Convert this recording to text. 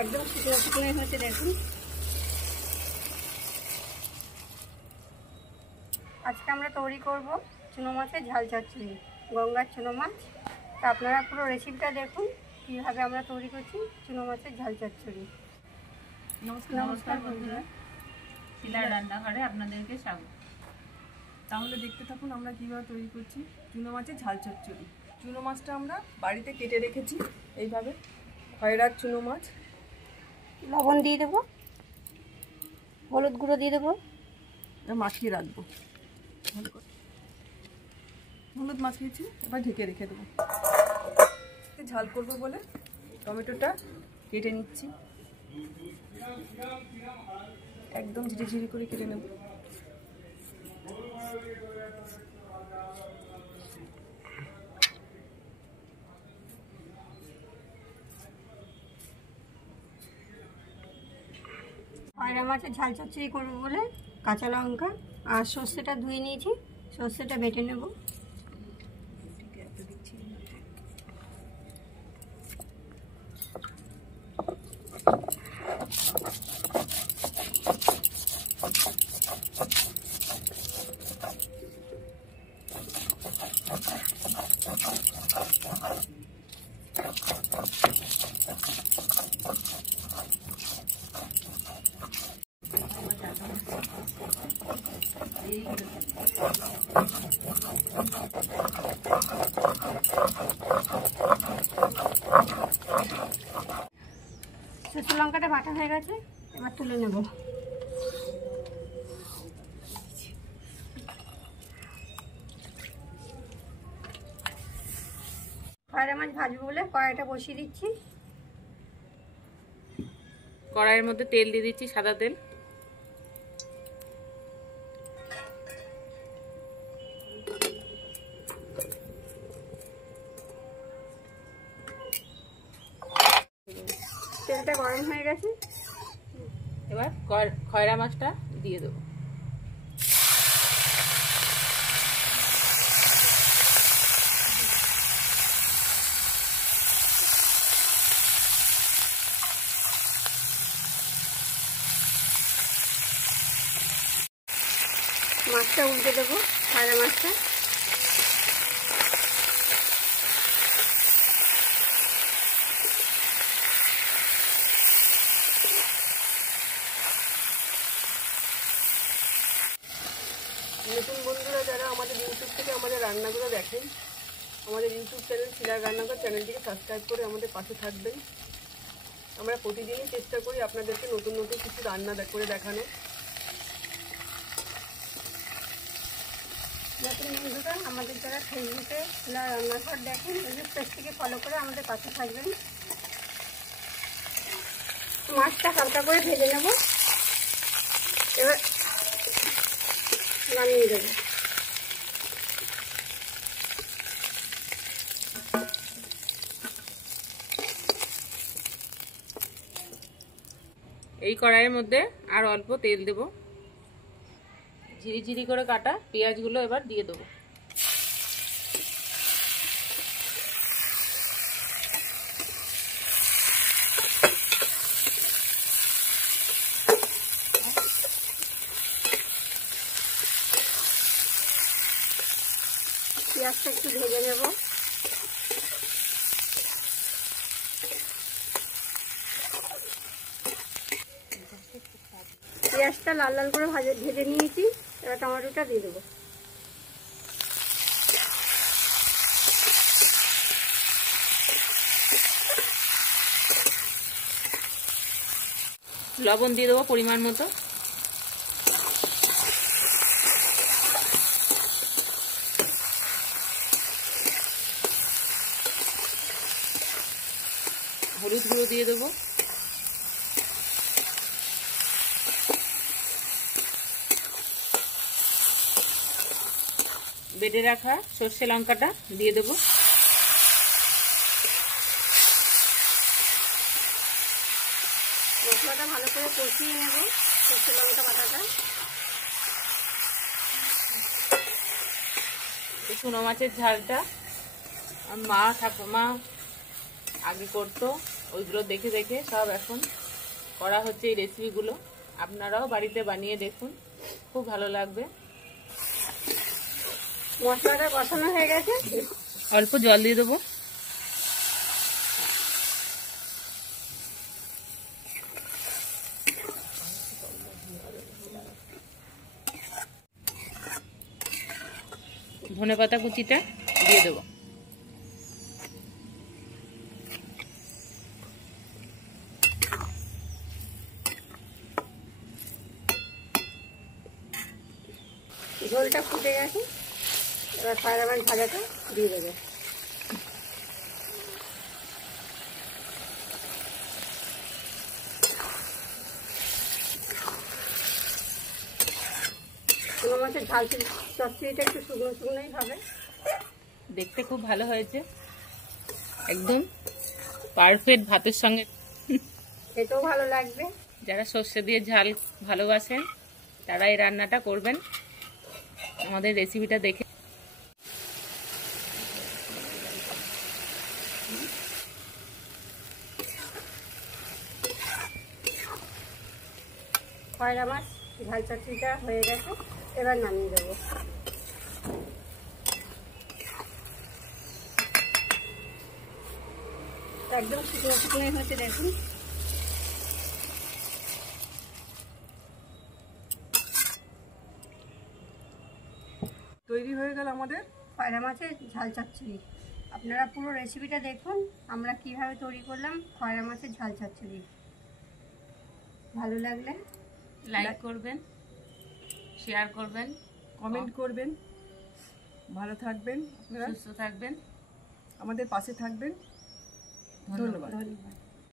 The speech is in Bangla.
একদম শুকনো শুকনো হচ্ছে দেখুন। আজকে আমরা তৈরি করব চুনো মাছের ঝাল চচ্চড়ি, গঙ্গার চুনো মাছ। তা আপনারা পুরো রেসিপিটা দেখুন কীভাবে আমরা তৈরি করছি চুনো মাছের ঝাল চচ্চড়ি। নমস্কার বন্ধুরা, শিলার রান্নাঘরে আপনাদেরকে স্বাগত। তাহলে দেখতে থাকুন আমরা কীভাবে তৈরি করছি চুনো মাছের ঝাল চচ্চড়ি। চুনো মাছটা আমরা বাড়িতে কেটে রেখেছি এইভাবে, খয়রার চুনো মাছ। লবণ দিয়ে দেবো, হলুদ গুঁড়ো দিয়ে দেবো, মাখিয়ে রাখবো ভালো করে। হলুদ মাখিয়েছি, এবার ঢেকে রেখে দেবো। ঝাল করবো বলে টমেটোটা কেটে নিচ্ছি, একদম ঝিরি ঝিরি করে কেটে নেব। খয়রা মাছের ঝাল চচ্চড়ি করবো বলে কাঁচা লঙ্কা আর সর্ষেটা ধুয়ে নিয়েছি, সর্ষেটা বেটে নেব। সর্ষে লঙ্কাটা বাটা হয়ে গেছে, এবার তুলে নেব। খয়রা মাছ ভাজবো বলে কড়াইটা বসিয়ে দিচ্ছি। কড়াইয়ের মধ্যে তেল দিয়ে দিচ্ছি, সাদা তেল। তেলটা গরম হয়ে গেছে, এবার খয়রা মাছটা দিয়ে দেবো। মাছটা উল্টে দেবো, খয়রা মাছটা। নতুন বন্ধুরা যারা আমাদের ইউটিউব থেকে আমাদের রান্নাগুলো দেখেন, আমাদের ইউটিউব চ্যানেল শিলার রান্নাঘর চ্যানেলটিকে সাবস্ক্রাইব করে আমাদের পাশে থাকবেন। আমরা প্রতিদিনই চেষ্টা করি আপনাদেরকে নতুন নতুন কিছু রান্না করে দেখানো। নতুন বন্ধুরা আমাদের যারা ফেসবুকে শিলার রান্নাঘর দেখেন, ফেসবুক পেজটিকে ফলো করে আমাদের পাশে থাকবেন। মাছটা হালকা করে ভেজে নেব, এবার নামিয়ে দেবো। এই কড়াইয়ের মধ্যে আর অল্প তেল দেব। ঝিরি ঝিরি করে কাটা পেঁয়াজগুলো এবার দিয়ে দেবো। পেঁয়াজটা একটু ভেজে নেব। পেঁয়াজটা লাল লাল করে ভেজে নিয়েছি, এবার টমেটোটা দিয়ে দেবো। লবণ দিয়ে দেবো পরিমাণ মতো। হলুদ গুঁড়ো দিয়ে দেবো। বেটে রাখা সর্ষে লঙ্কাটা দিয়ে দেবো। মশলাটা ভালো করে কষিয়ে নেব, সর্ষে লঙ্কা বাটাটা। চুনো মাছের ঝালটা মা ঠাকুমা আগে করতো, ওইগুলো দেখে দেখে সব এখন করা হচ্ছে এই রেসিপিগুলো। আপনারাও বাড়িতে বানিয়ে দেখুন, খুব ভালো লাগবে। মশলাটা কষানো হয়ে গেছে, অল্প জল দিয়ে দেবো। ধনেপাতা কুচিটা দিয়ে দেবো। ঝোলটা ফুটে গেছে, এবার খয়রা মাছ ভাজাটা দিয়ে দেবে। চুনো মাছের ঝাল চচ্চড়িটা একটু শুকনো শুকনোই হবে। দেখতে খুব ভালো হয়েছে, একদম পারফেক্ট ভাতের সঙ্গে। খেতেও ভালো লাগবে। যারা সর্ষে দিয়ে ঝাল ভালোবাসেন তারা এই রান্নাটা করবেন আমাদের রেসিপিটা দেখে। খয়রা মাছ ঝাল চচ্চড়িটা হয়ে গেছে, এবার নামিয়ে দেবো। একদম শুকনো শুকনোই হচ্ছে, দেখুন। তৈরি হয়ে গেল আমাদের খয়রা মাছের ঝাল চচ্চড়ি। আপনারা পুরো রেসিপিটা দেখুন আমরা কিভাবে তৈরি করলাম খয়রা মাছের ঝাল চচ্চড়ি। ভালো লাগলে লাইক করবেন, শেয়ার করবেন, কমেন্ট করবেন। ভালো থাকবেন আপনারা, সুস্থ থাকবেন, আমাদের পাশে থাকবেন। ধন্যবাদ। ধন্যবাদ।